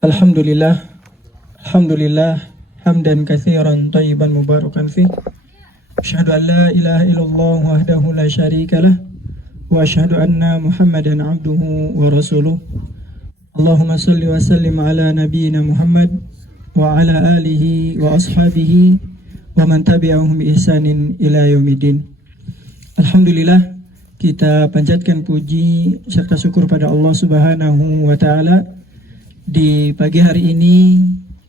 Alhamdulillah, Alhamdulillah, hamdan katsiran tayyiban mubarakan fi. Asyhadu an la ilaha illallah wahdahu la syarika lah wa asyhadu anna Muhammadan abduhu wa rasuluh. Allahumma salli wa sallim ala nabiyyina Muhammad wa ala alihi wa ashabihi wa man tabi'ahum bi ihsanin ila yaumiddin. Alhamdulillah, kita panjatkan puji serta syukur pada Allah Subhanahu wa taala. Di pagi hari ini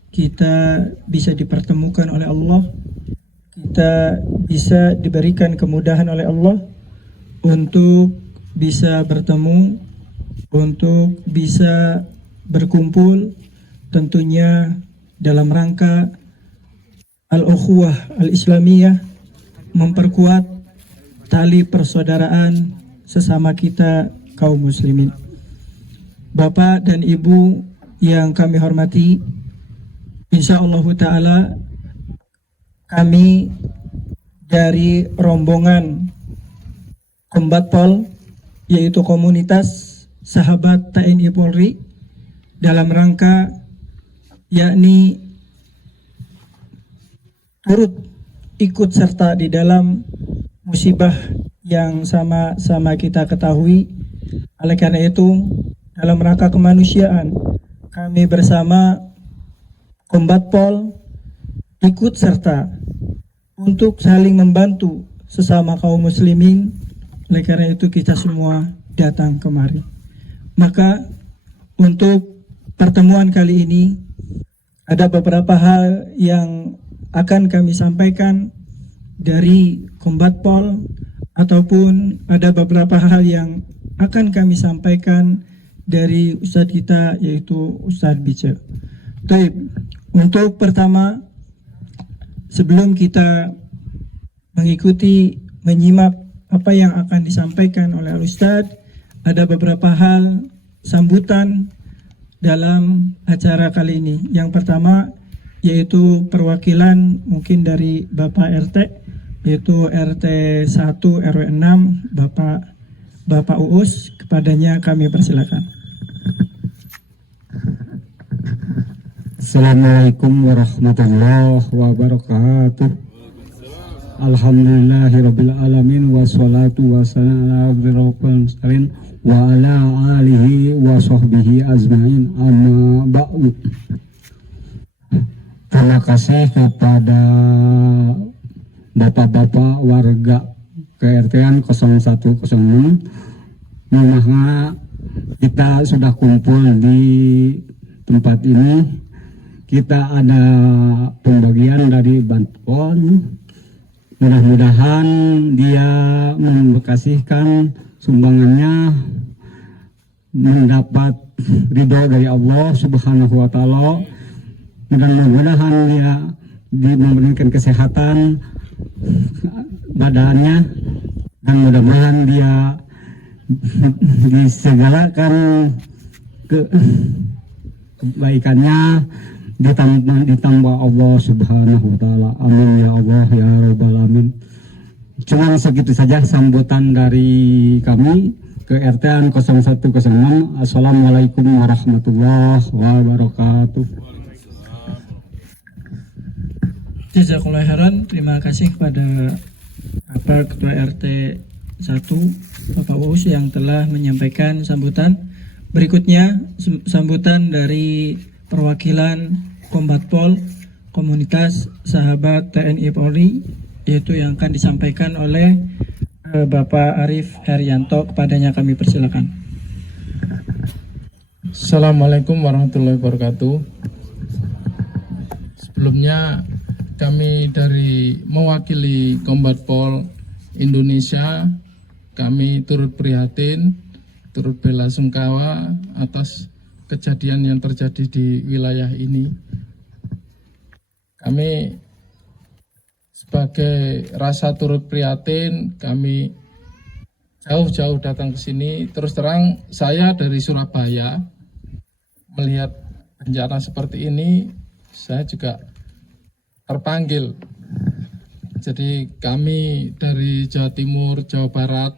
kita bisa dipertemukan oleh Allah, kita bisa diberikan kemudahan oleh Allah untuk bisa bertemu, untuk bisa berkumpul, tentunya dalam rangka al-ukhuwah al-islamiyah, memperkuat tali persaudaraan sesama kita kaum muslimin. Bapak dan Ibu yang kami hormati, insyaallah ta'ala kami dari rombongan Kombatpol, yaitu komunitas sahabat TNI Polri, dalam rangka yakni turut ikut serta di dalam musibah yang sama-sama kita ketahui. Oleh karena itu, dalam rangka kemanusiaan, kami bersama Kombatpol ikut serta untuk saling membantu sesama kaum muslimin. Oleh karena itu kita semua datang kemari. Maka untuk pertemuan kali ini ada beberapa hal yang akan kami sampaikan dari Kombatpol, ataupun ada beberapa hal yang akan kami sampaikan dari Ustadz kita, yaitu Ustadz Bice. Baik, untuk pertama, sebelum kita mengikuti, menyimak apa yang akan disampaikan oleh Ustadz, ada beberapa hal sambutan dalam acara kali ini. Yang pertama, yaitu perwakilan mungkin dari Bapak RT, yaitu RT 1 RW 6, Bapak Uus, kepadanya kami persilakan. Assalamualaikum warahmatullahi wabarakatuh. Alhamdulillahirabbil alamin, wassalatu wassalamu ala mursalin wa ala alihi wa sahbihi azmain, amma ba'du. Terima kasih kepada bapak-bapak warga KRT 0106. Memangnya kita sudah kumpul di tempat ini. Kita ada pembagian dari bantuan. Mudah-mudahan dia memberkasihkan sumbangannya, mendapat ridho dari Allah Subhanahu wa taala. Mudah-mudahan dia diberikan kesehatan badannya, dan mudah-mudahan dia disegalakan kebaikannya, ditambah Allah Subhanahu wa taala. Amin ya Allah ya rabbal alamin. Cuma segitu saja sambutan dari kami ke RT 0106. Assalamualaikum warahmatullahi wabarakatuh. Jazakallahu khairan. Terima kasih kepada Bapak Ketua RT 1 Bapak Uus yang telah menyampaikan sambutan. Berikutnya sambutan dari perwakilan Kombatpol, komunitas sahabat TNI Polri, yaitu yang akan disampaikan oleh Bapak Arif Herianto. Kepadanya kami persilakan. Assalamualaikum warahmatullahi wabarakatuh. Sebelumnya kami dari mewakili Kombatpol Indonesia, kami turut prihatin, turut bela sungkawa atas kejadian yang terjadi di wilayah ini. Kami sebagai rasa turut prihatin, kami jauh-jauh datang ke sini. Terus terang, saya dari Surabaya, melihat bencana seperti ini, saya juga terpanggil. Jadi kami dari Jawa Timur, Jawa Barat,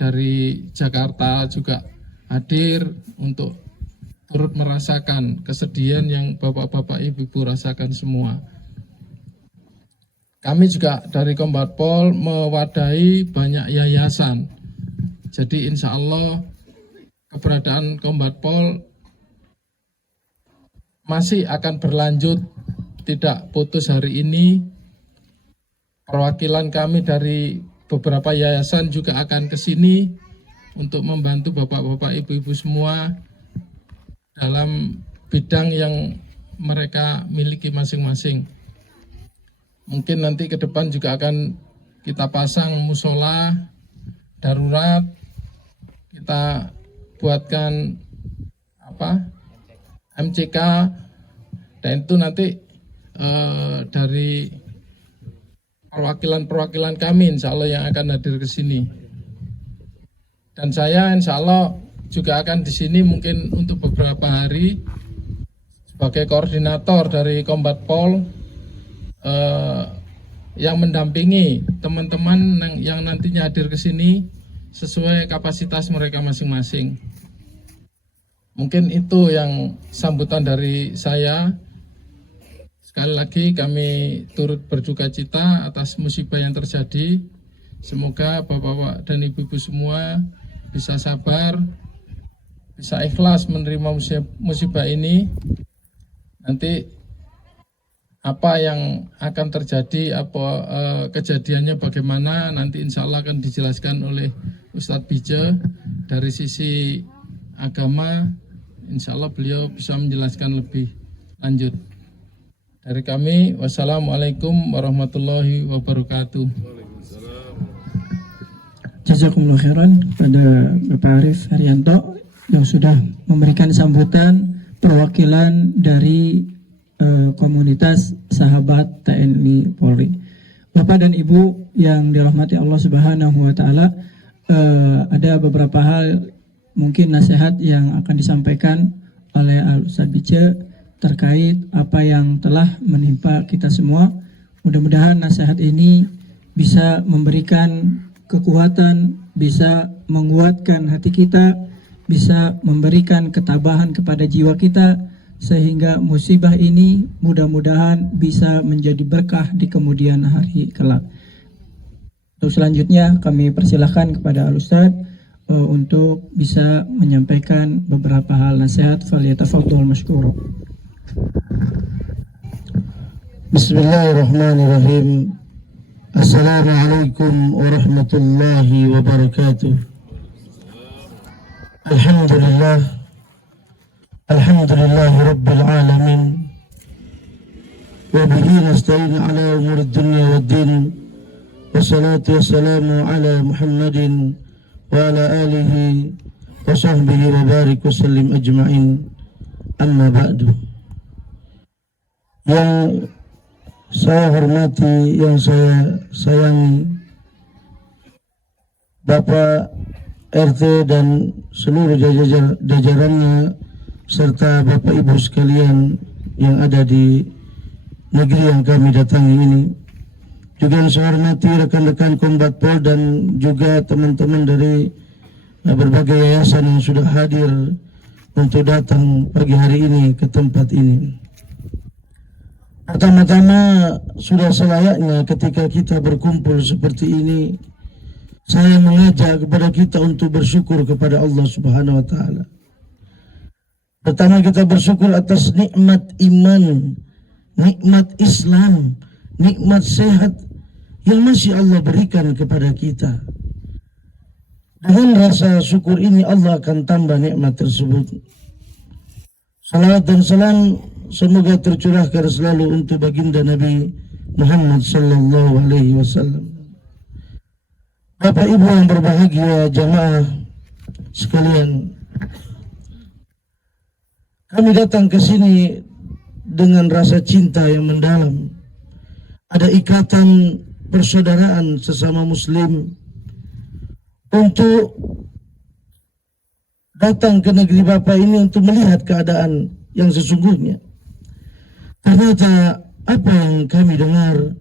dari Jakarta juga hadir untuk turut merasakan kesedihan yang bapak-bapak ibu-ibu rasakan semua. Kami juga dari Kombatpol mewadahi banyak yayasan. Jadi insya Allah keberadaan Kombatpol masih akan berlanjut, tidak putus hari ini. Perwakilan kami dari beberapa yayasan juga akan ke sini untuk membantu bapak-bapak ibu-ibu semua dalam bidang yang mereka miliki masing-masing. Mungkin nanti ke depan juga akan kita pasang musola darurat, kita buatkan MCK, dan itu nanti dari perwakilan kami insya Allah yang akan hadir ke sini. Dan saya insya Allah juga akan di sini mungkin untuk beberapa hari sebagai koordinator dari Kombatpol yang mendampingi teman-teman yang nantinya hadir ke sini sesuai kapasitas mereka masing-masing. Mungkin itu yang sambutan dari saya. Sekali lagi kami turut berduka cita atas musibah yang terjadi. Semoga bapak-bapak dan ibu-ibu semua bisa sabar, bisa ikhlas menerima musibah ini. Nanti apa yang akan terjadi, kejadiannya bagaimana, nanti insya Allah akan dijelaskan oleh Ustadz Bija. Dari sisi agama, insya Allah beliau bisa menjelaskan lebih lanjut. Dari kami, wassalamualaikum warahmatullahi wabarakatuh. Jazakumullah khairan kepada Bapak Arif Haryanto yang sudah memberikan sambutan perwakilan dari komunitas sahabat TNI Polri. Bapak dan Ibu yang dirahmati Allah Subhanahu wa taala, ada beberapa hal mungkin nasihat yang akan disampaikan oleh Al-Ustadz Bice terkait apa yang telah menimpa kita semua. Mudah-mudahan nasihat ini bisa memberikan kekuatan, bisa menguatkan hati kita, bisa memberikan ketabahan kepada jiwa kita, sehingga musibah ini mudah-mudahan bisa menjadi berkah di kemudian hari kelak. Untuk selanjutnya kami persilahkan kepada Al-Ustadz untuk bisa menyampaikan beberapa hal nasihat. Falyatafadhal mashkura. Bismillahirrahmanirrahim. Assalamualaikum warahmatullahi wabarakatuh. Alhamdulillah rabbil alamin. Wa bihi nasta'in ala umuri dunya waddin. Wassalatu wassalamu ala Muhammadin wa ala alihi wa sahbihi wa barik wa sallim ajma'in. Amma ba'du. Yang saya hormati, yang saya sayangi Bapak RT dan seluruh jajarannya, serta Bapak Ibu sekalian yang ada di negeri yang kami datangi ini. Juga saya hormati rekan-rekan Kombatpol dan juga teman-teman dari berbagai yayasan yang sudah hadir untuk datang pagi hari ini ke tempat ini. Pertama-tama, sudah selayaknya ketika kita berkumpul seperti ini, saya mengajak kepada kita untuk bersyukur kepada Allah Subhanahu wa taala. Pertama, kita bersyukur atas nikmat iman, nikmat Islam, nikmat sehat yang masih Allah berikan kepada kita. Dengan rasa syukur ini Allah akan tambah nikmat tersebut. Salawat dan salam semoga tercurahkan selalu untuk baginda Nabi Muhammad sallallahu alaihi wasallam. Bapak Ibu yang berbahagia, jamaah sekalian, kami datang ke sini dengan rasa cinta yang mendalam. Ada ikatan persaudaraan sesama muslim untuk datang ke negeri Bapak ini untuk melihat keadaan yang sesungguhnya. Ternyata apa yang kami dengar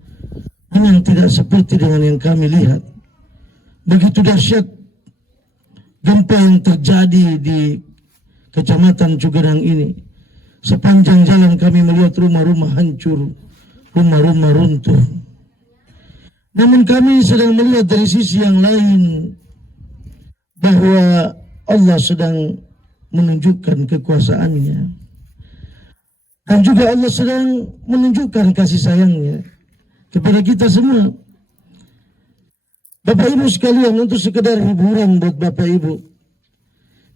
memang tidak seperti dengan yang kami lihat. Begitu dahsyat gempa yang terjadi di Kecamatan Cugenang ini. Sepanjang jalan kami melihat rumah-rumah hancur, rumah-rumah runtuh. Namun kami sedang melihat dari sisi yang lain bahwa Allah sedang menunjukkan kekuasaannya. Dan juga Allah sedang menunjukkan kasih sayangnya kepada kita semua. Bapak Ibu sekalian, untuk sekedar hiburan buat Bapak Ibu,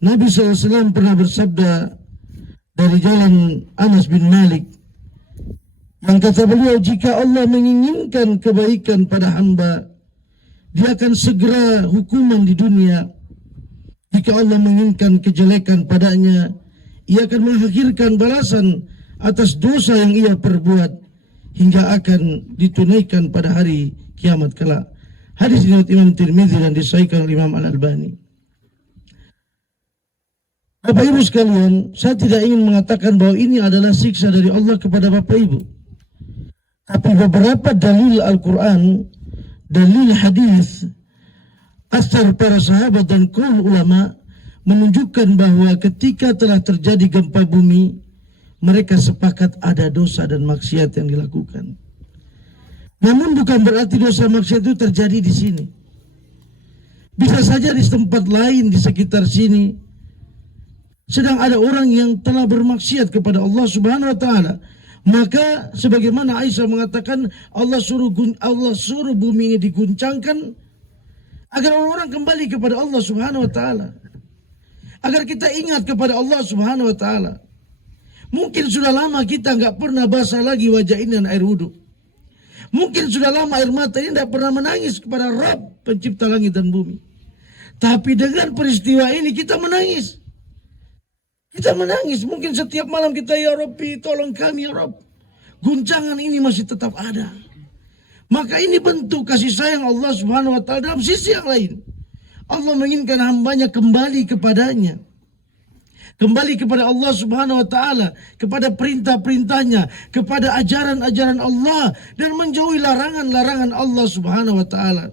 Nabi SAW pernah bersabda dari jalan Anas bin Malik, yang kata beliau, jika Allah menginginkan kebaikan pada hamba, dia akan segera hukuman di dunia. Jika Allah menginginkan kejelekan padanya, ia akan mengakhirkan balasan atas dosa yang ia perbuat hingga akan ditunaikan pada hari kiamat kelak. Hadis riwayat Imam Tirmidzi dan disahihkan oleh Imam Al-Albani. Bapak Ibu sekalian, saya tidak ingin mengatakan bahwa ini adalah siksa dari Allah kepada Bapak Ibu. Tapi beberapa dalil Al-Quran, dalil hadis, asar para sahabat dan qaul ulama menunjukkan bahwa ketika telah terjadi gempa bumi, mereka sepakat ada dosa dan maksiat yang dilakukan. Namun bukan berarti dosa maksiat itu terjadi di sini. Bisa saja di tempat lain di sekitar sini sedang ada orang yang telah bermaksiat kepada Allah Subhanahu wa taala. Maka sebagaimana Aisyah mengatakan, Allah suruh bumi ini diguncangkan agar orang-orang kembali kepada Allah Subhanahu wa taala. Agar kita ingat kepada Allah Subhanahu wa taala. Mungkin sudah lama kita nggak pernah basah lagi wajah ini dengan air wudhu. Mungkin sudah lama air mata ini tidak pernah menangis kepada Rabb pencipta langit dan bumi. Tapi dengan peristiwa ini kita menangis. Kita menangis. Mungkin setiap malam kita, ya Rabbi, tolong kami ya Rabb. Guncangan ini masih tetap ada. Maka ini bentuk kasih sayang Allah Subhanahu wa taala dalam sisi yang lain. Allah menginginkan hambanya kembali kepadanya. Kembali kepada Allah Subhanahu wa taala, kepada perintah-perintahnya, kepada ajaran-ajaran Allah, dan menjauhi larangan-larangan Allah Subhanahu wa taala.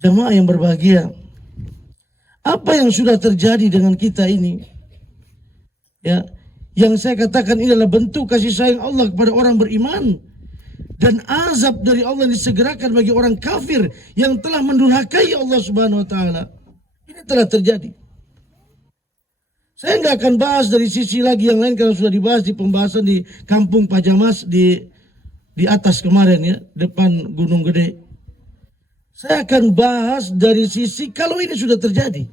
Jemaah yang berbahagia, apa yang sudah terjadi dengan kita ini? Ya, yang saya katakan ini adalah bentuk kasih sayang Allah kepada orang beriman, dan azab dari Allah disegerakan bagi orang kafir yang telah mendurhakai Allah Subhanahu wa taala. Ini telah terjadi. Saya nggak akan bahas dari sisi lagi yang lain karena sudah dibahas di pembahasan di Kampung Pajamas di atas kemarin ya, depan Gunung Gede. Saya akan bahas dari sisi kalau ini sudah terjadi.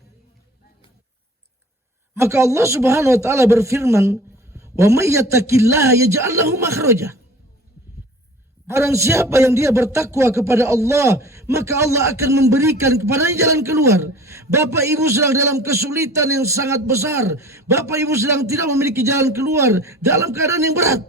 Maka Allah Subhanahu wa taala berfirman, "Wa may yattaqillaha yaj'al lahu makhraja." Barang siapa yang dia bertakwa kepada Allah, maka Allah akan memberikan kepadanya jalan keluar. Bapak Ibu sedang dalam kesulitan yang sangat besar. Bapak Ibu sedang tidak memiliki jalan keluar dalam keadaan yang berat.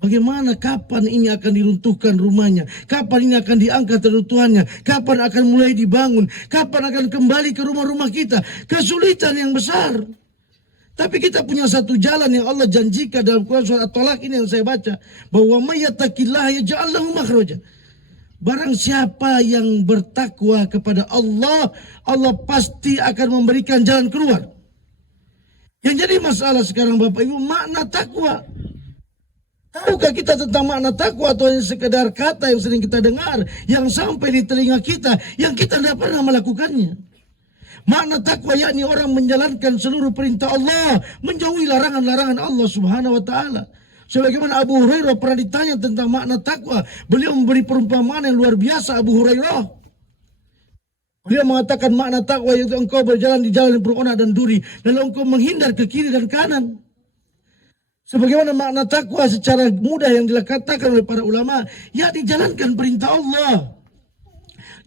Bagaimana, kapan ini akan diruntuhkan rumahnya? Kapan ini akan diangkat reruntuhannya? Kapan akan mulai dibangun? Kapan akan kembali ke rumah-rumah kita? Kesulitan yang besar. Tapi kita punya satu jalan yang Allah janjikan dalam Quran surat At-Talaq ini yang saya baca, bahwa may yattaqillaha yaj'al lahu makhraja. Barang siapa yang bertakwa kepada Allah, Allah pasti akan memberikan jalan keluar. Yang jadi masalah sekarang Bapak Ibu, makna takwa. Tahukah kita tentang makna takwa, atau hanya sekedar kata yang sering kita dengar, yang sampai di telinga kita, yang kita tidak pernah melakukannya? Makna takwa yakni orang menjalankan seluruh perintah Allah, menjauhi larangan-larangan Allah Subhanahu wa taala. Sebagaimana Abu Hurairah pernah ditanya tentang makna takwa, beliau memberi perumpamaan yang luar biasa. Abu Hurairah, beliau mengatakan makna takwa yaitu engkau berjalan di jalan yang penuh onak dan duri, lalu engkau menghindar ke kiri dan kanan. Sebagaimana makna takwa secara mudah yang dikatakan oleh para ulama, ya dijalankan perintah Allah,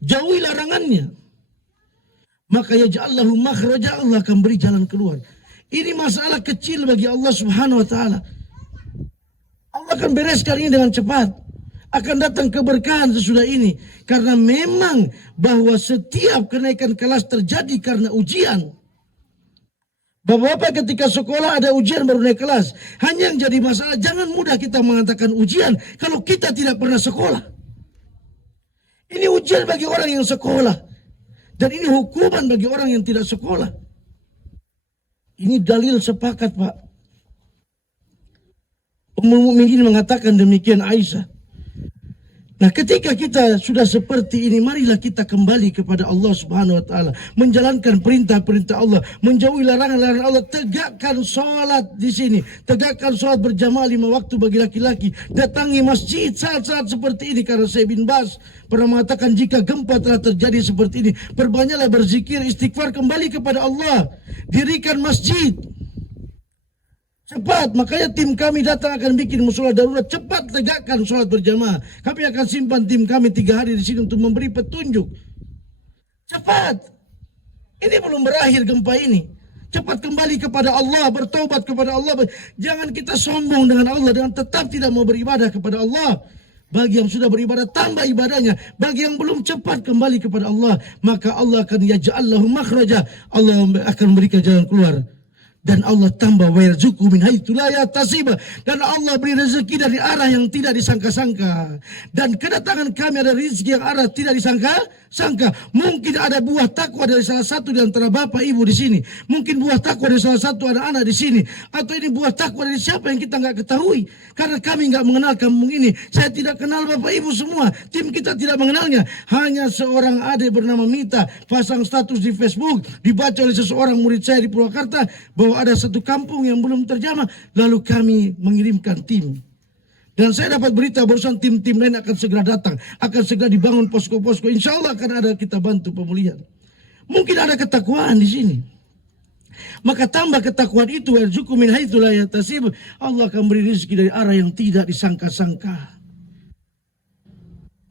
jauhi larangannya. Maka yaj'allahu makhraja, Allah akan beri jalan keluar. Ini masalah kecil bagi Allah Subhanahu wa taala. Allah akan bereskan ini dengan cepat. Akan datang keberkahan sesudah ini. Karena memang bahwa setiap kenaikan kelas terjadi karena ujian. Bapak-bapak, ketika sekolah ada ujian baru naik kelas. Hanya yang jadi masalah, jangan mudah kita mengatakan ujian kalau kita tidak pernah sekolah. Ini ujian bagi orang yang sekolah. Dan ini hukuman bagi orang yang tidak sekolah. Ini dalil sepakat, Pak. Ummul Mukminin mengatakan demikian Aisyah. Nah, ketika kita sudah seperti ini, marilah kita kembali kepada Allah Subhanahu wa taala, menjalankan perintah-perintah Allah, menjauhi larangan-larangan Allah, tegakkan sholat di sini, tegakkan sholat berjamaah 5 waktu bagi laki-laki, datangi masjid saat-saat seperti ini, karena Syekh bin Baz pernah mengatakan jika gempa telah terjadi seperti ini, perbanyaklah berzikir, istighfar, kembali kepada Allah, dirikan masjid. Cepat, makanya tim kami datang akan bikin musola darurat. Cepat tegakkan sholat berjamaah. Kami akan simpan tim kami 3 hari di sini untuk memberi petunjuk. Cepat. Ini belum berakhir gempa ini. Cepat kembali kepada Allah, bertobat kepada Allah. Jangan kita sombong dengan Allah dengan tetap tidak mau beribadah kepada Allah. Bagi yang sudah beribadah, tambah ibadahnya. Bagi yang belum, cepat kembali kepada Allah. Maka Allah akan yaj'allahu makhraja. Allah akan memberikan jalan keluar. Dan Allah tambah wa yarzuqhu min haitsu la yahtasib, dan Allah beri rezeki dari arah yang tidak disangka-sangka. Dan kedatangan kami ada rezeki yang arah tidak disangka-sangka. Mungkin ada buah takwa dari salah satu di antara bapak ibu di sini. Mungkin buah takwa dari salah satu anak-anak di sini. Atau ini buah takwa dari siapa yang kita nggak ketahui. Karena kami nggak mengenal kampung ini. Saya tidak kenal bapak ibu semua. Tim kita tidak mengenalnya. Hanya seorang adik bernama Mita pasang status di Facebook, dibaca oleh seseorang murid saya di Purwakarta bahwa ada satu kampung yang belum terjamah, lalu kami mengirimkan tim. Dan saya dapat berita barusan tim-tim lain akan segera datang, akan segera dibangun posko-posko. Insya Allah akan ada kita bantu pemulihan. Mungkin ada ketakwaan di sini. Maka tambah ketakwaan itu, yarzuqhu min haitsu la yahtasib. Allah akan beri rezeki dari arah yang tidak disangka-sangka.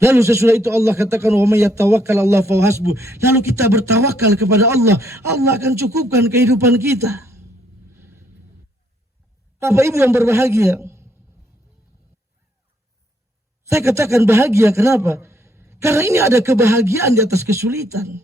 Lalu sesudah itu Allah katakan wa may yatawakkal Allah fa hasbuh. Lalu kita bertawakal kepada Allah, Allah akan cukupkan kehidupan kita. Bapak Ibu yang berbahagia, saya katakan bahagia, kenapa? Karena ini ada kebahagiaan di atas kesulitan.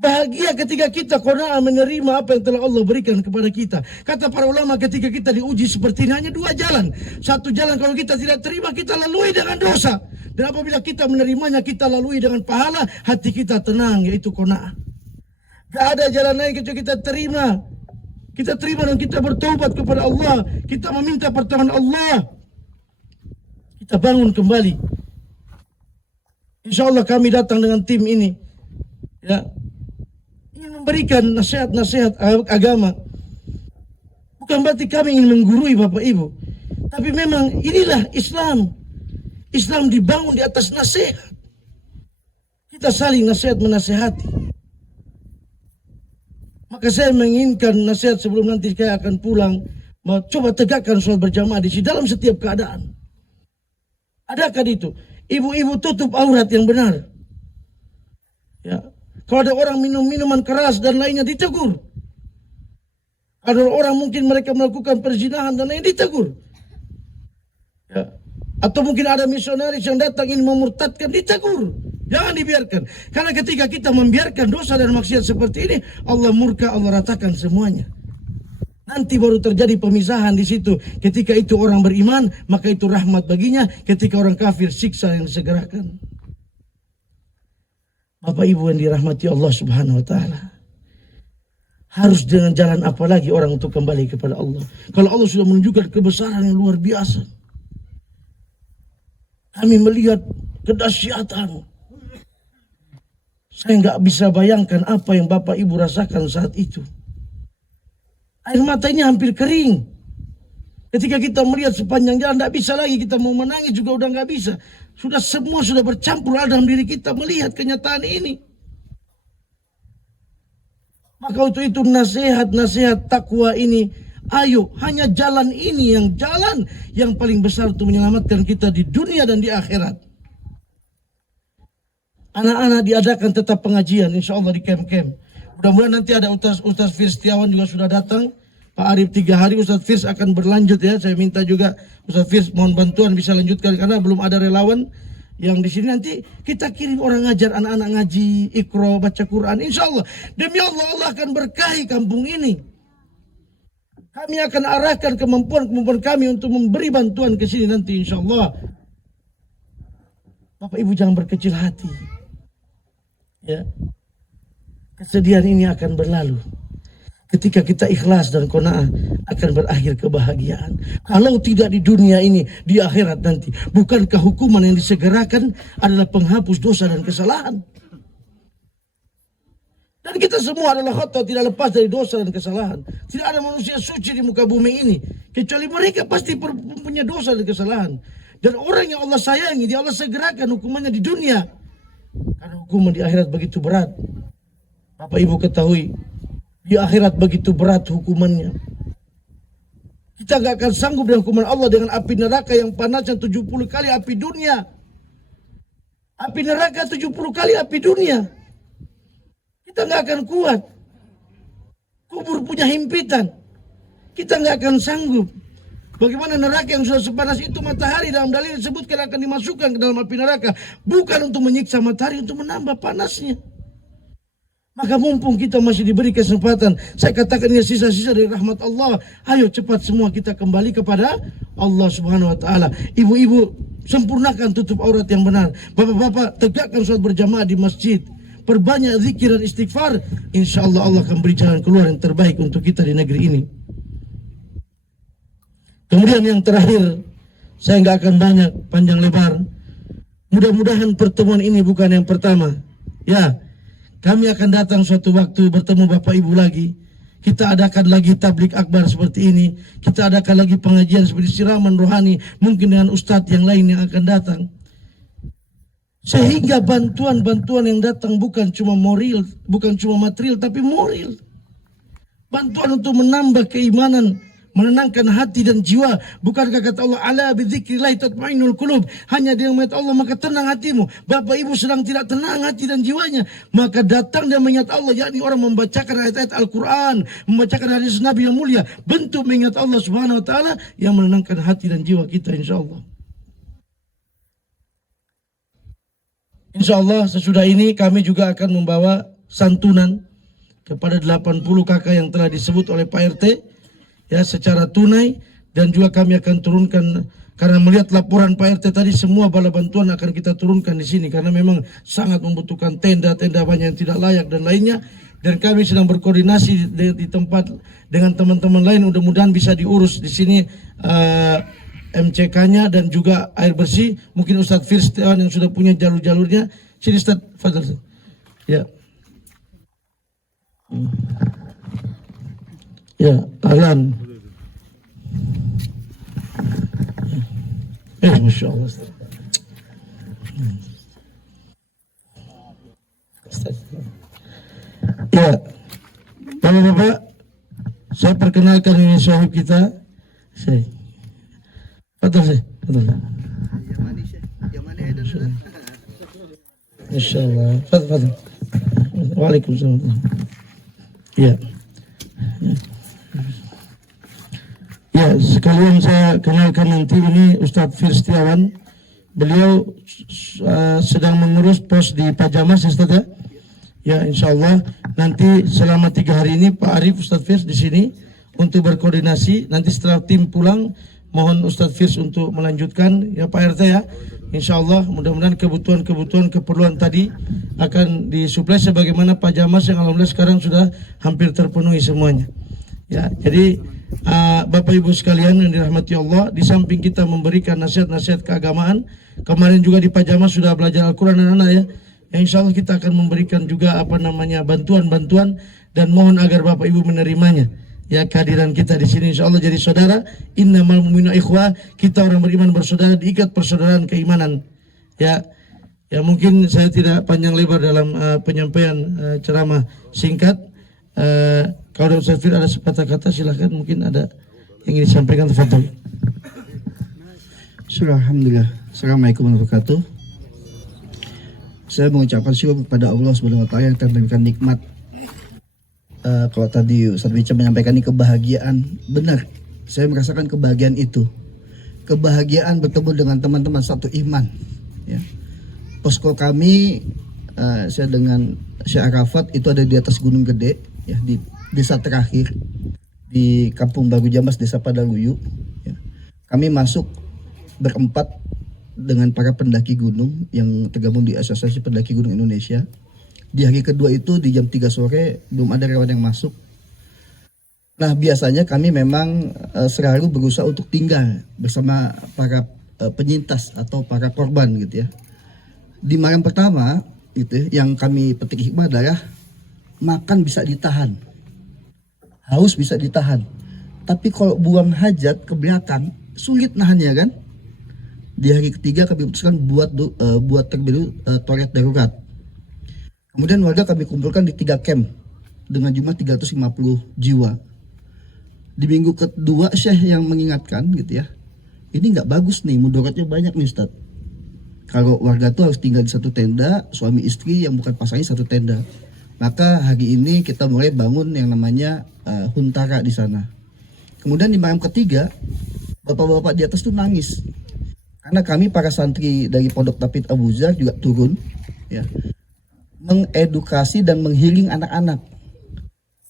Bahagia ketika kita qanaah menerima apa yang telah Allah berikan kepada kita. Kata para ulama, ketika kita diuji seperti ini hanya 2 jalan. Satu jalan kalau kita tidak terima, kita lalui dengan dosa. Dan apabila kita menerimanya, kita lalui dengan pahala, hati kita tenang, yaitu qanaah. Gak ada jalan lain kecuali kita terima. Kita terima dan kita bertobat kepada Allah. Kita meminta pertolongan Allah. Kita bangun kembali. Insya Allah kami datang dengan tim ini. Ya, ingin memberikan nasihat-nasihat agama. Bukan berarti kami ingin menggurui Bapak Ibu. Tapi memang inilah Islam. Islam dibangun di atas nasihat. Kita saling nasihat menasihati. Maka saya menginginkan nasihat sebelum nanti saya akan pulang, mau coba tegakkan sholat berjamaah di sini dalam setiap keadaan. Adakah itu? Ibu-ibu tutup aurat yang benar. Ya. Kalau ada orang minum minuman keras dan lainnya, ditegur. Ada orang mungkin mereka melakukan perzinahan dan lainnya, ditegur. Ya. Atau mungkin ada misionaris yang datang ingin memurtadkan, ditegur. Jangan dibiarkan. Karena ketika kita membiarkan dosa dan maksiat seperti ini, Allah murka, Allah ratakan semuanya. Nanti baru terjadi pemisahan di situ. Ketika itu orang beriman, maka itu rahmat baginya. Ketika orang kafir, siksa yang disegerakan. Bapak Ibu yang dirahmati Allah Subhanahu wa taala. Harus dengan jalan apa lagi orang untuk kembali kepada Allah? Kalau Allah sudah menunjukkan kebesaran yang luar biasa. Kami melihat kedahsyatan. Saya nggak bisa bayangkan apa yang Bapak Ibu rasakan saat itu. Air mata ini hampir kering. Ketika kita melihat sepanjang jalan, nggak bisa lagi kita mau menangis juga udah nggak bisa. Semua sudah bercampur dalam diri kita melihat kenyataan ini. Maka untuk itu nasihat takwa ini, ayo hanya jalan ini jalan yang paling besar untuk menyelamatkan kita di dunia dan di akhirat. Anak-anak diadakan tetap pengajian insya Allah di camp-camp. Mudah-mudahan nanti ada Ustaz Fir Setiawan juga sudah datang. Pak Arif 3 hari, Ustaz Fir akan berlanjut ya. Saya minta juga Ustaz Fir mohon bantuan bisa lanjutkan karena belum ada relawan yang di sini. Nanti kita kirim orang ngajar anak-anak ngaji, Iqra, baca Quran. Insya Allah demi Allah, Allah akan berkahi kampung ini. Kami akan arahkan kemampuan kami untuk memberi bantuan ke sini nanti insya Allah. Bapak Ibu jangan berkecil hati. Ya. Kesedihan ini akan berlalu. Ketika kita ikhlas dan qanaah akan berakhir kebahagiaan. Kalau tidak di dunia ini, di akhirat nanti. Bukankah hukuman yang disegerakan adalah penghapus dosa dan kesalahan? Dan kita semua adalah khata, tidak lepas dari dosa dan kesalahan. Tidak ada manusia suci di muka bumi ini, kecuali mereka pasti punya dosa dan kesalahan. Dan orang yang Allah sayangi, dia Allah segerakan hukumannya di dunia. Karena hukuman di akhirat begitu berat. Bapak Ibu ketahui, di akhirat begitu berat hukumannya. Kita gak akan sanggup dengan hukuman Allah dengan api neraka yang panasnya 70 kali api dunia. Api neraka 70 kali api dunia. Kita gak akan kuat. Kubur punya himpitan. Kita gak akan sanggup. Bagaimana neraka yang sudah sepanas itu, matahari dalam dalil disebutkan akan dimasukkan ke dalam api neraka. Bukan untuk menyiksa matahari, untuk menambah panasnya. Maka mumpung kita masih diberi kesempatan, saya katakan ini sisa-sisa dari rahmat Allah. Ayo cepat semua kita kembali kepada Allah Subhanahu wa taala. Ibu-ibu, sempurnakan tutup aurat yang benar. Bapak-bapak, tegakkan sholat berjamaah di masjid. Perbanyak zikir dan istighfar. Insyaallah Allah akan beri jalan keluar yang terbaik untuk kita di negeri ini. Kemudian yang terakhir, saya nggak akan banyak panjang lebar. Mudah-mudahan pertemuan ini bukan yang pertama. Ya, kami akan datang suatu waktu bertemu Bapak Ibu lagi. Kita adakan lagi tablik akbar seperti ini. Kita adakan lagi pengajian seperti siraman rohani. Mungkin dengan ustadz yang lain yang akan datang. Sehingga bantuan-bantuan yang datang bukan cuma moral, bukan cuma material, tapi moral. Bantuan untuk menambah keimanan, menenangkan hati dan jiwa. Bukankah kata Allah, ala bidzikrillah tatma'innul qulub, hanya dengan mengingat Allah maka tenang hatimu. Bapak Ibu sedang tidak tenang hati dan jiwanya, maka datang dan mengingat Allah, yakni orang membacakan ayat-ayat Al-Quran, membacakan hadis Nabi yang mulia, bentuk mengingat Allah Subhanahu wa taala yang menenangkan hati dan jiwa kita, insyaallah. Insyaallah sesudah ini kami juga akan membawa santunan kepada 80 kakak yang telah disebut oleh Pak RT, ya, secara tunai, dan juga kami akan turunkan karena melihat laporan Pak RT tadi, semua bala bantuan akan kita turunkan di sini karena memang sangat membutuhkan tenda-tenda banyak yang tidak layak dan lainnya, dan kami sedang berkoordinasi di tempat dengan teman-teman lain, mudah-mudahan bisa diurus di sini MCK-nya dan juga air bersih. Mungkin Ustadz Firstiawan yang sudah punya jalur-jalurnya. Sini Ustadz, fadal. Ya. Ya, ahlan. Masya Allah. Ya, Bapak-bapak, saya perkenalkan ini sahib kita. Saya. Betul. Insyaallah. Fadhil. Waalaikumsalam. Ya. Ya, sekalian saya kenalkan nanti ini Ustadz Firstiawan. Beliau sedang mengurus pos di Pajamas, Ustadz ya. Ya, insyaallah nanti selama 3 hari ini Pak Arif, Ustadz Firs di sini untuk berkoordinasi. Nanti setelah tim pulang, mohon Ustadz Firs untuk melanjutkan, ya Pak RT ya. Insyaallah mudah-mudahan kebutuhan keperluan tadi akan disuplai sebagaimana Pajamas yang alhamdulillah sekarang sudah hampir terpenuhi semuanya. Ya, jadi Bapak Ibu sekalian yang dirahmati Allah, di samping kita memberikan nasihat-nasihat keagamaan, kemarin juga di Pajamas sudah belajar Al-Quran anak-anak ya. Insyaallah kita akan memberikan juga bantuan-bantuan, dan mohon agar Bapak Ibu menerimanya. Ya, kehadiran kita di sini insyaallah jadi saudara. Innamal mu'minuna ikhwah, kita orang beriman bersaudara, diikat persaudaraan keimanan. Ya, mungkin saya tidak panjang lebar dalam penyampaian ceramah singkat. Kalau Ustaz Fir ada sepatah kata silahkan, mungkin ada yang ingin disampaikan, tafadhol. Alhamdulillah. Assalamualaikum warahmatullahi wabarakatuh. Saya mengucapkan syukur kepada Allah Subhanahu wa taala yang telah memberikan nikmat. Kalau tadi Ustaz Bica menyampaikan ini kebahagiaan, benar. Saya merasakan kebahagiaan itu. Kebahagiaan bertemu dengan teman-teman satu iman. Ya. Posko kami, saya dengan Syekh Arafat itu ada di atas Gunung Gede, ya, di desa terakhir di Kampung Baru Jambas, Desa Padaluyu. Ya. Kami masuk berempat dengan para pendaki gunung yang tergabung di Asosiasi Pendaki Gunung Indonesia. Di hari kedua itu di jam 3 sore belum ada relawan yang masuk. Nah, biasanya kami memang selalu berusaha untuk tinggal bersama para penyintas atau para korban gitu ya. Di malam pertama gitu yang kami petik hikmah adalah makan bisa ditahan, haus bisa ditahan, tapi kalau buang hajat ke belakang sulit nahannya kan. Di hari ketiga kami putuskan buat terlebih toilet darurat. Kemudian warga kami kumpulkan di 3 camp dengan jumlah 350 jiwa. Di minggu kedua Syekh yang mengingatkan gitu ya, ini nggak bagus nih, mudaratnya banyak nih Ustadz. Kalau warga tuh harus tinggal di satu tenda, suami istri yang bukan pasangan satu tenda. Maka hari ini kita mulai bangun yang namanya huntara di sana. Kemudian di malam ketiga, bapak-bapak di atas tuh nangis. Karena kami para santri dari Pondok Tapit Abu Zar juga turun ya, mengedukasi dan menghealing anak-anak.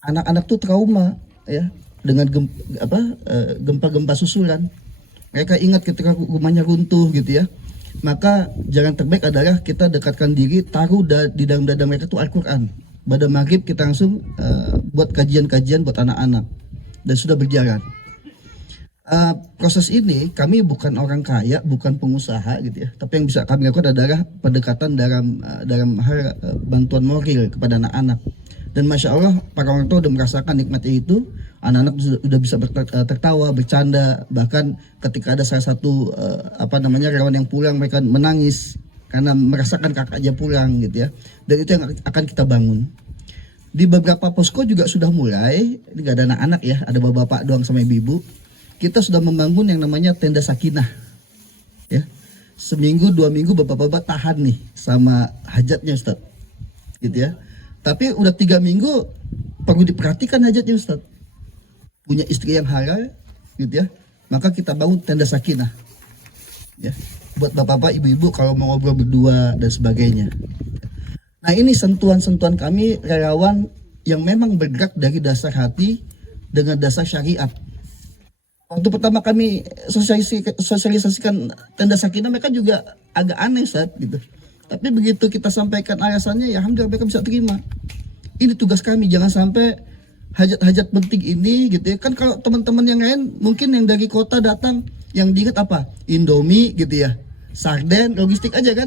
Anak-anak tuh trauma ya dengan gempa-gempa susulan. Mereka ingat ketika rumahnya runtuh gitu ya. Maka jalan terbaik adalah kita dekatkan diri, taruh di dalam dada mereka itu Al-Quran. Pada maghrib kita langsung buat kajian-kajian buat anak-anak dan sudah berjalan. Proses ini kami bukan orang kaya, bukan pengusaha gitu ya, tapi yang bisa kami lakukan adalah pendekatan dalam hal bantuan moral kepada anak-anak. Dan masya Allah para orang tua sudah merasakan nikmatnya itu. Anak-anak sudah bisa tertawa, bercanda, bahkan ketika ada salah satu relawan yang pulang mereka menangis karena merasakan kakaknya pulang gitu ya. Dan itu yang akan kita bangun. Di beberapa posko juga sudah mulai, ini gak ada anak-anak ya, ada bapak-bapak doang sama ibu-ibu. Kita sudah membangun yang namanya tenda sakinah ya. Seminggu 2 minggu bapak-bapak tahan nih sama hajatnya Ustadz gitu ya. Tapi udah 3 minggu perlu diperhatikan hajatnya Ustadz. Punya istri yang halal gitu ya. Maka kita bangun tenda sakinah ya. Buat bapak-bapak, ibu-ibu kalau mau ngobrol berdua dan sebagainya. Nah, ini sentuhan-sentuhan kami relawan yang memang bergerak dari dasar hati dengan dasar syariat. Waktu pertama kami sosialisasikan tenda sakinah, mereka juga agak aneh saat gitu. Tapi begitu kita sampaikan alasannya, ya alhamdulillah mereka bisa terima. Ini tugas kami, jangan sampai hajat-hajat penting ini gitu ya. Kan kalau teman-teman yang lain mungkin yang dari kota datang, yang diingat apa? Indomie gitu ya, sarden, logistik aja kan.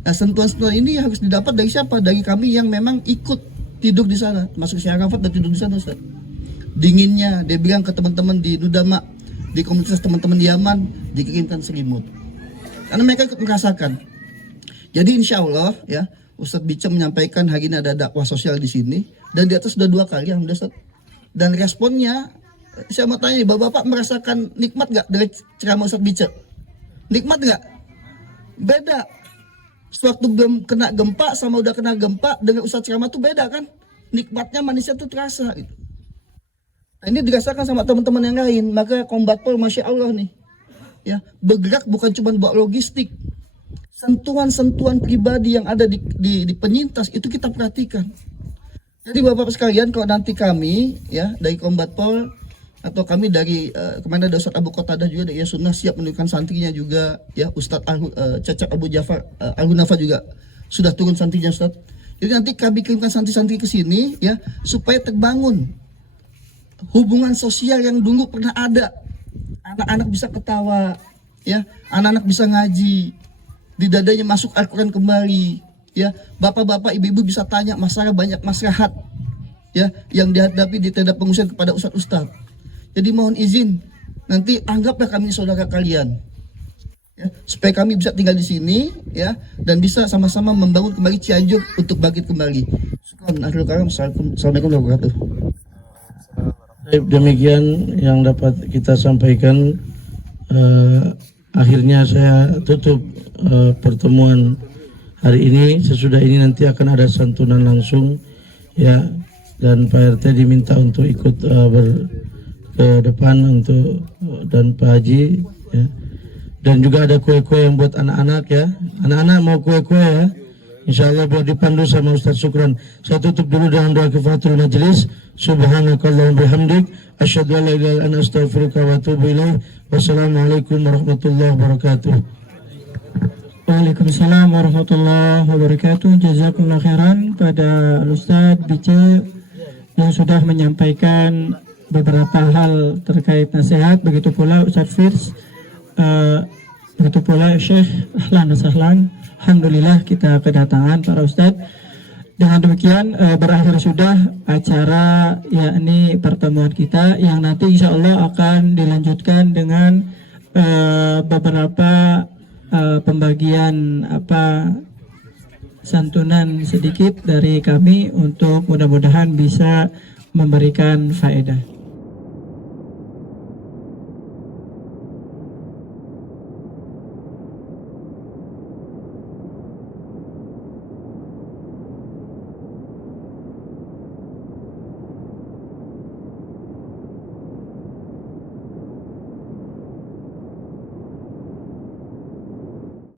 Nah, sentuhan-sentuhan ini harus didapat dari siapa? Dari kami yang memang ikut tidur di sana, masuk Syarafat dan tidur di sana Ustaz. Dinginnya, dia bilang ke teman-teman di Nudama, di komunitas teman-teman di Yaman, dikirimkan selimut. Karena mereka ikut merasakan. Jadi insya Allah ya, Ustadz Bica menyampaikan hari ini ada dakwah sosial di sini, dan di atas sudah 2 kali alhamdulillah Ustadz. Dan responnya, saya mau tanya, bapak-bapak merasakan nikmat gak dari ceramah Ustadz Bica? Nikmat gak? Beda. Sewaktu belum kena gempa sama udah kena gempa, dengan Ustadz ceramah tuh beda kan? Nikmatnya manusia tuh terasa gitu. Nah, ini dirasakan sama teman-teman yang lain. Maka Kombatpol masya Allah nih ya, bergerak bukan cuma buat logistik. Sentuhan-sentuhan pribadi yang ada di penyintas itu kita perhatikan. Jadi Bapak sekalian, kalau nanti kami ya dari Kombatpol atau kami dari kemana ada Ustadz Abu Qatadah juga dari Sunnah siap menunjukkan santrinya juga ya, Ustadz Cacap Abu Jafar Al-Hunafa juga sudah turun santrinya Ustadz. Jadi nanti kami kirimkan santri-santri ke sini ya, supaya terbangun hubungan sosial yang dulu pernah ada. Anak-anak bisa ketawa ya, anak-anak bisa ngaji, di dadanya masuk Al-Quran kembali ya. Bapak-bapak, ibu-ibu bisa tanya masalah banyak maslahat ya yang dihadapi di tenda pengungsian kepada ustadz-ustadz. Jadi mohon izin, nanti anggaplah kami saudara kalian ya, supaya kami bisa tinggal di sini ya, dan bisa sama-sama membangun kembali Cianjur untuk bangkit kembali. Assalamualaikum warahmatullahi wabarakatuh. Demikian yang dapat kita sampaikan. Akhirnya saya tutup pertemuan hari ini. Sesudah ini nanti akan ada santunan langsung ya, dan Pak RT diminta untuk ikut ke depan untuk dan Pak Haji ya. Dan juga ada kue-kue yang buat anak-anak ya. Anak-anak mau kue-kue ya, insyaallah biar dipandu sama Ustaz Syukran. Saya tutup dulu dengan doa kifaratul majelis. Subhanakallahumma bihamdik, asyhadu an la ilaha illa anta astaghfiruka wa atubu ilaik. Wassalamualaikum warahmatullahi wabarakatuh. Waalaikumsalam warahmatullahi wabarakatuh. Jazakumullah khairan pada Ustadz Bica yang sudah menyampaikan beberapa hal terkait nasihat, begitu pula Ustadz Firs, begitu pula Syekh, ahlan wa sahlan. Alhamdulillah kita kedatangan para Ustadz. Dengan demikian berakhir sudah acara yakni pertemuan kita yang nanti insya Allah akan dilanjutkan dengan beberapa pembagian santunan sedikit dari kami untuk mudah-mudahan bisa memberikan faedah.